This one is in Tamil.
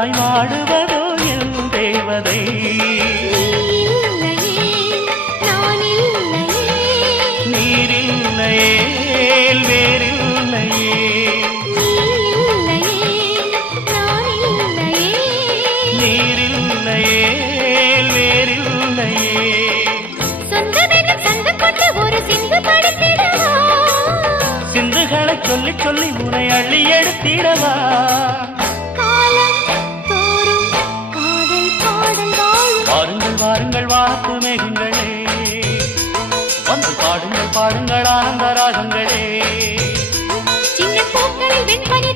எனக்காய் வாடுவதோ என் தேவதை. நீரில்லையே வேறில்லையே, நீரில்லையே வேறில்லையே. சிந்துகளை சொல்லி சொல்லி உனை அள்ளி எடுத்திடவா. வாருங்கள் வாருங்கள் வாக்கு மேகங்களே, வந்து பாடுங்கள் பாடுங்கள் ஆனந்த ராகங்களே. சின்ன பூக்களில் வெண்பனி